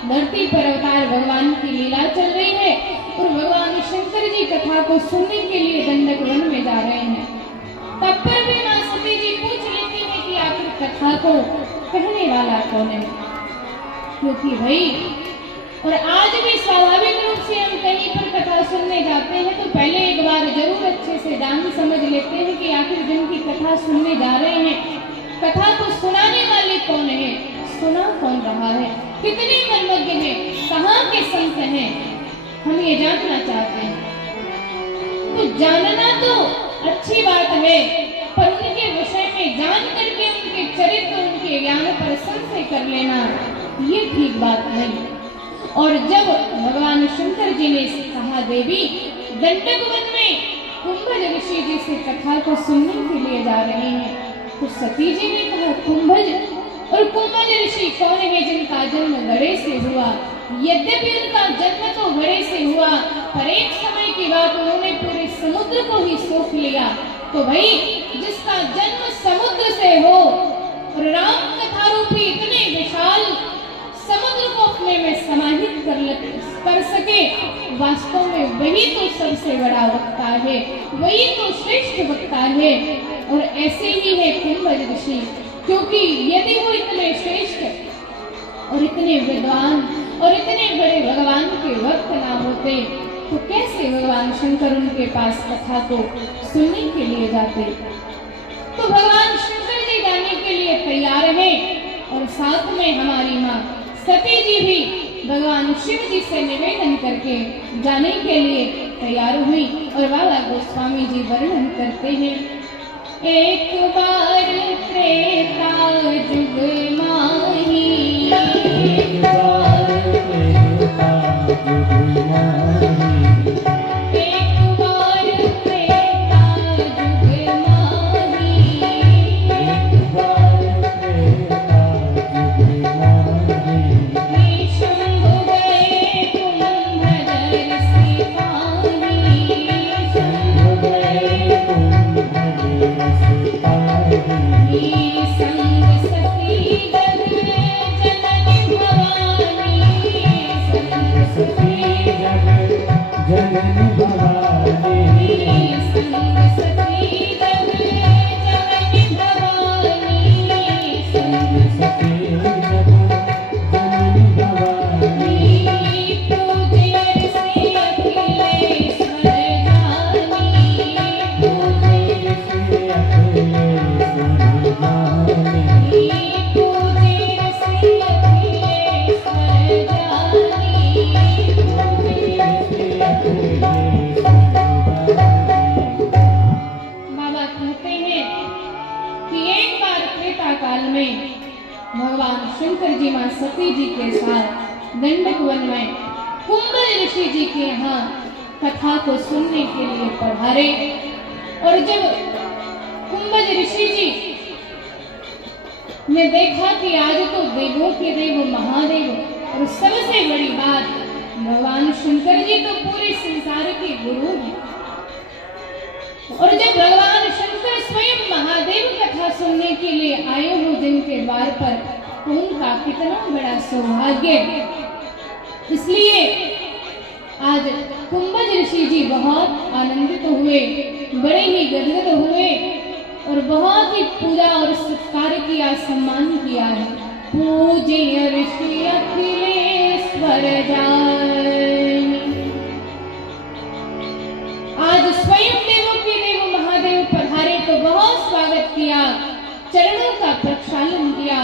धरती पर अवतार भगवान की लीला चल रही है और भगवान शंकर जी कथा को सुनने के लिए दंडक वन में जा रहे हैं। तब पर भी माँ सती जी पूछ लेती है कि आखिर कथा को कहने वाला कौन है? क्योंकि भाई और आज भी स्वाभाविक रूप से हम कहीं पर कथा सुनने जाते हैं तो पहले एक बार जरूर अच्छे से जान समझ लेते हैं कि आखिर जिनकी कथा सुनने जा रहे हैं, कथा को सुनाने वाले कौन है, सुना कौन रहा है, कितने मर्मज्ञ हैं, कहाँ के संत हैं, हम ये जानना चाहते हैं। तो जानना तो अच्छी बात है, पर उनके विषय में जान करके उनके चरित्र, उनके ज्ञान पर संशय कर लेना ये ठीक बात नहीं। और जब भगवान शंकर जी ने कहा देवी दंडक वन में कुंभज ऋषि जी से कथा को सुनने के लिए जा रहे हैं, तो सती जी ने कहा कुंभज और कुंभज ऋषि कौन है जिनका जन्म गड़े से हुआ। यद्यपि उनका जन्म तो गड़े से हुआ, पर एक समय की बात उन्होंने पूरे समुद्र को ही सोख लिया। तो भाई जिसका जन्म समुद्र से हो और राम कथा रूपी इतने विशाल समुद्र को अपने में समाहित कर सके, वास्तव में वही तो सबसे बड़ा वक्ता है, वही तो श्रेष्ठ वक्ता है। और ऐसे ही है कुंभज ऋषि, क्योंकि यदि वो इतने श्रेष्ठ और इतने विद्वान और इतने बड़े भगवान के वक्त ना होते तो कैसे भगवान शंकर उनके पास कथा को सुनने के लिए जाते। तो भगवान शंकर जी जाने के लिए तैयार हैं और साथ में हमारी माँ सती जी भी भगवान शिव जी से निवेदन करके जाने के लिए तैयार हुई। और बाबा गोस्वामी जी वर्णन करते हैं, एक बार त्रेता जुग माही, एक बार त्रेता जुग माही, एक बार त्रेता जुग माही, एक बार त्रेता जुग माही, शंभु गए कुंभज सिपाही, शंभु गए कुंभज संग सती जग जननी भवानी, संग सती जग जननी भवानी, संग सती जग जननी भवानी, संग सती जग जननी भवानी, पूज्य श्री अखिलेश्वर जानी, पूज्य श्री अखिलेश्वर जानी, पूज्य श्री अखिलेश्वर जानी, पूज्य श्री अखिलेश्वर जानी। बाबा कहते हैं कि एक बार त्रेता काल में भगवान शंकर जी मां सती जी के साथ दंडक वन में कुंभज ऋषि जी के यहाँ कथा को सुनने के लिए पधारे। और जब कुंभज ऋषि जी ने देखा कि आज तो देवों के देव महादेव और सबसे बड़ी बात भगवान शंकर जी तो पूरे संसार के गुरु हैं, और जब भगवान शंकर स्वयं महादेव कथा सुनने के लिए आए हो जिनके द्वार पर, तो उनका कितना बड़ा सौभाग्य। इसलिए आज कुंभज ऋषि जी बहुत आनंदित हुए, बड़े ही गदगद हुए और बहुत ही पूजा और सत्कार किया, सम्मान किया है। पूज्य ऋषि अखिलेश्वर जानी, आज स्वयं देवों के देव महादेव पधारे तो बहुत स्वागत किया, चरणों का प्रक्षालन किया,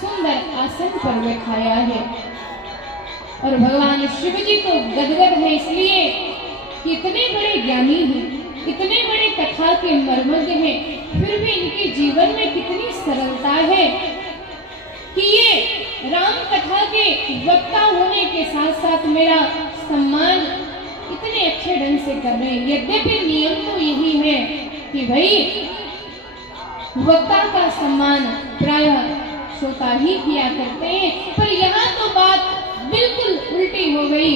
सुंदर आसन पर बैठाया है। और भगवान शिव जी तो गदगद है इसलिए कि इतने बड़े ज्ञानी हैं, इतने बड़े कथा के मर्मज्ञ हैं, फिर भी इनके जीवन में कितनी सरलता है कि ये राम कथा के वक्ता होने के साथ साथ मेरा सम्मान इतने अच्छे ढंग से कर रहे हैं। यद्यपि नियम तो यही है कि भाई वक्ता का सम्मान प्रायः श्रोता ही किया करते हैं, पर यहाँ तो बात बिल्कुल उल्टी हो गई।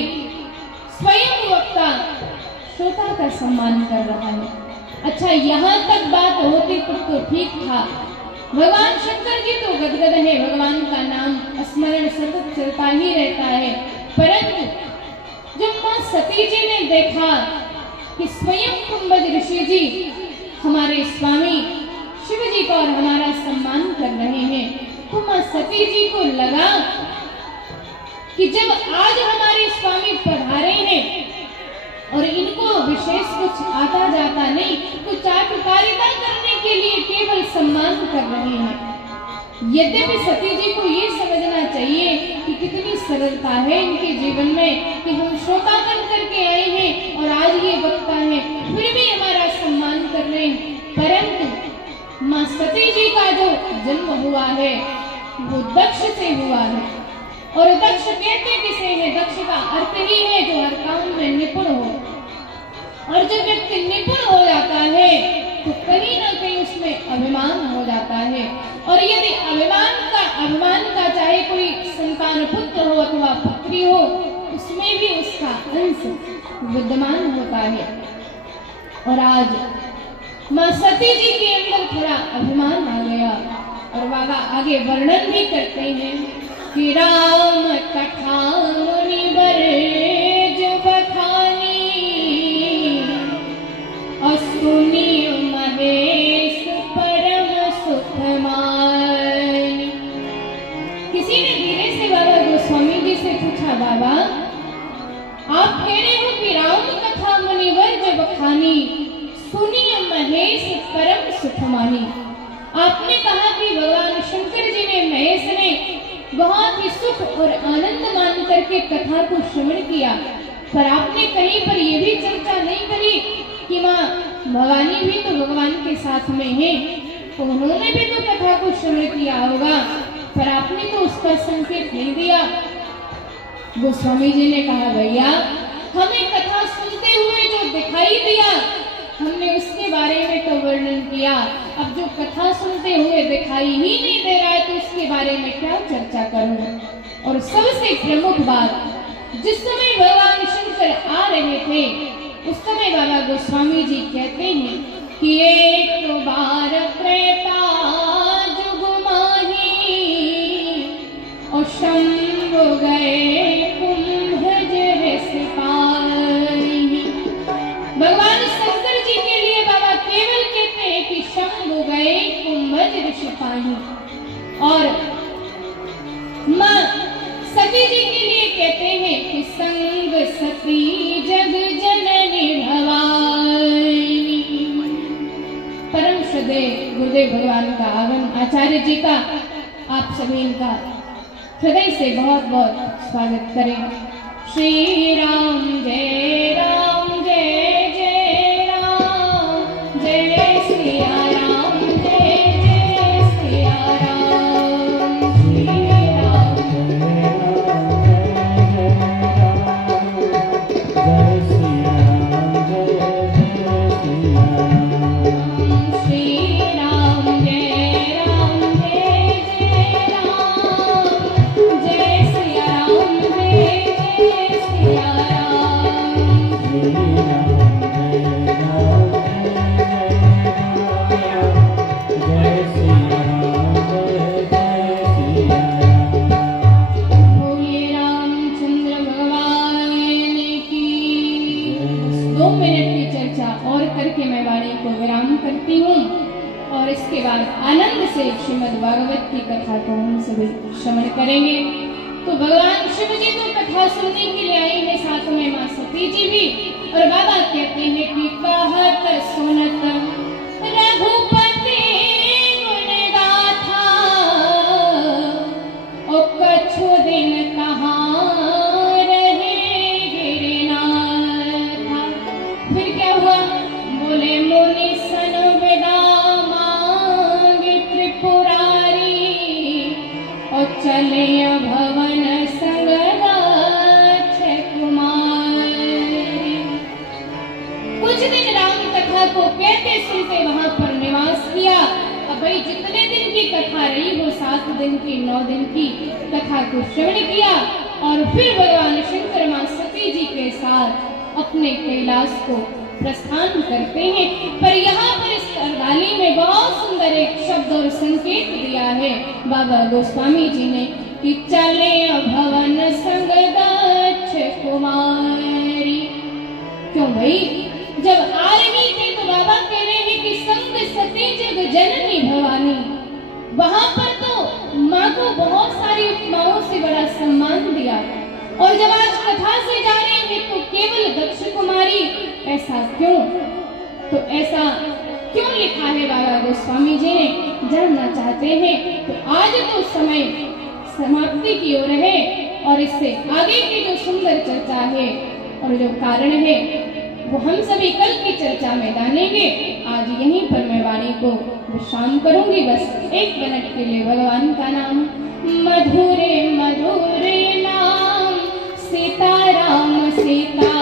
स्वयं वक्ता श्रोता का सम्मान कर रहा है। अच्छा, यहाँ तक बात होती तो ठीक था। भगवान शंकर जी तो गदगद है, भगवान का नाम स्मरण सतत चलता ही रहता है, परंतु जब मां सती जी ने देखा कि स्वयं कुंभज ऋषि जी हमारे स्वामी शिव जी का और हमारा सम्मान कर रहे हैं, तो मां सती जी को लगा कि जब आज हमारे स्वामी पधारे हैं और इनको विशेष कुछ आता जाता नहीं, कुछ चाटुकारिता करने के लिए केवल सम्मान कर रहे हैं। यद्यपि सती जी को ये समझना चाहिए कि कितनी सरलता है इनके जीवन में कि हम श्रोता बन करके आए हैं और आज ये वक्ता है, फिर भी हमारा सम्मान कर रहे हैं। परंतु माँ सती जी का जो जन्म हुआ है वो दक्ष से हुआ है, और दक्ष कहते किसे है? दक्ष का अर्थ ही है जो हर काम में निपुण हो, और जब व्यक्ति निपुण हो जाता है तो कहीं ना कहीं उसमें अभिमान हो जाता है, और यदि अभिमान का चाहे कोई संतान पुत्र हो अथवा पुत्री हो, उसमें भी उसका अंश विद्यमान होता है। और आज माँ सती जी के अंदर थोड़ा अभिमान आ गया, और बाबा आगे वर्णन भी करते हैं कि राम कथा मुनिवर जो बखानी और सुनी महेश परम सुख मानी। किसी ने धीरे से बाबा गोस्वामी जी से पूछा, बाबा आप कह रहे हो कि राम कथा मुनिवर जो बखानी सुनी महेश परम सुख मानी। आपने कहा कि भगवान शंकर जी ने, महेश ने बहुत ही सुख और आनंद मान करके कथा को श्रवण किया, पर आपने कहीं पर यह भी चर्चा नहीं करी कि माँ भवानी भी तो भगवान के साथ में है, तो उन्होंने भी तो कथा को श्रवण किया होगा, पर आपने तो उसका संकेत नहीं दिया। गोस्वामी जी ने कहा, भैया हमें कथा सुनते हुए जो दिखाई दिया हमने उसके बारे में तो वर्णन किया, अब जो कथा सुनते हुए दिखाई ही नहीं दे रहा है तो उसके बारे में क्या चर्चा करूं। और सबसे प्रमुख बात, जिस समय भगवान शंकर आ रहे थे उस समय बाबा गोस्वामी जी कहते हैं कि एक बार त्रेता जुग माही और शंभु गए कुंभज ऋष पाही। भगवान शंकर जी के लिए बाबा केवल कहते हैं कि शंभु गए कुंभज ऋष पाही, और माँ सती जी के लिए कहते हैं कि संग सती जग जननी भवानी। परम श्रद्धेय गुरुदेव भगवान का आगमन, आचार्य जी का आप सभी इनका हृदय से बहुत बहुत स्वागत करें। श्री राम जय राम जय जय राम, जय सिया राम जय जय सिया राम, श्री राम जय सिया राम जय जय सिया राम, श्री राम जय राम जय जय राम, जय सिया राम जय जय सिया राम, श्री राम जय राम जय सिया राम जय जय सिया राम। बोलिए रामचंद्र भगवान की। 2 मिनट की चर्चा और करके मैं वाणी को विराम करती हूँ, और इसके बाद आनंद से श्रीमद् भागवत की कथा को हम सभी श्रवण करेंगे। तो भगवान शिव जी तो कथा सुनने के लिए आई है, साथ में माँ सती जी भी, और बाबा कहते हैं कि कहत सुनत रघुपति गुण गाथा, ओ कछु दिन कहाँ रहे गिरनाथा। फिर क्या हुआ? बोले मुनि सन विदा मांगे त्रिपुरारी, और चले भवन संगदाक्ष कुमारी। कुछ दिन राम कथा को कहते सुनते वहां पर निवास किया। अब भाई जितने दिन की कथा रही वो 7 दिन की 9 दिन की कथा को श्रवण किया, और फिर भगवान शंकर मां सती जी के साथ अपने कैलाश को प्रस्थान करते हैं। पर यहाँ पर इस अर्धाली में बहुत सुंदर एक शब्द और संकेत दिया है बाबा गोस्वामी जी ने कि चले भवन संगदाक्ष कुमारी। क्यों भाई? जब आ रही थी तो बाबा कह रहे हैं कि संग सती जग जननी भवानी। वहां पर तो माँ को बहुत सारी उपमाओं से बड़ा सम्मान दिया, और जब आज कथा से जा रहे हैं तो केवल दक्ष कुमारी, ऐसा क्यों? तो ऐसा क्यों लिखा है बाबा गोस्वामी जी ने, जानना चाहते हैं तो आज तो समय समाप्ति की ओर है और इससे आगे की जो सुंदर चर्चा है और जो कारण है वो हम सभी कल की चर्चा में जानेंगे। आज यहीं पर मैं वाणी को विश्राम करूंगी, बस 1 मिनट के लिए भगवान का नाम। मधुरे मधुरे नाम सीताराम सीता